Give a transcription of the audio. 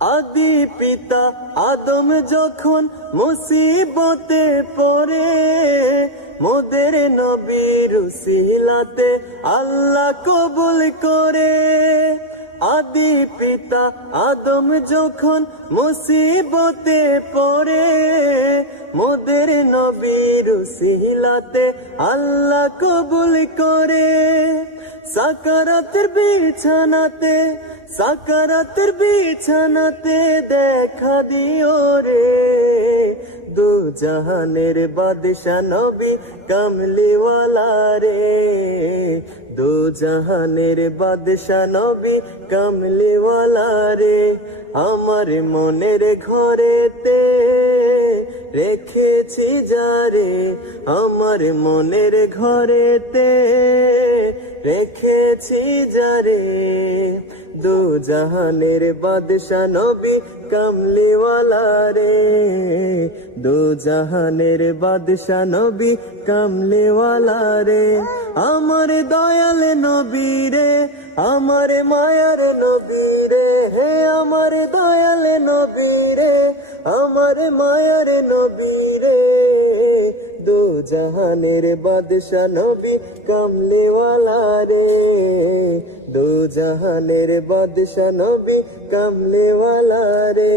আদি পিতা আদম যখন মুসিবতে পড়ে, মোদের নবীর উসিলাতে আল্লাহ কবুল করে। আদি পিতা আদম যখন মুসিবতে পড়ে, মোদের নবীর উসিলাতে আল্লাহ কবুল করে। সাকারাতের বিছানাতে দেখা দিও রে, দু জাহানের বাদশা নবী কামলিওয়ালা রে, দু জাহানের বাদশা নবী কামলিওয়ালা রে। আমার মনের ঘরেতে রেখেছি যারে, আমার মনের ঘরেতে রেখেছি যারে, দু জাহানের বাদশা নবী কামলিওয়ালা রে, দু জাহানের বাদশা নবী কামলিওয়ালা রে। আমার দয়াল নবী রে, আমার মায়ার নবী রে, হে আমার দয়াল নবী রে, আমার মায়ার নবী রে, দু জাহানের বাদশা নবী কামলিওয়ালা রে, দু জাহানের বাদশা নবী কামলিওয়ালা রে।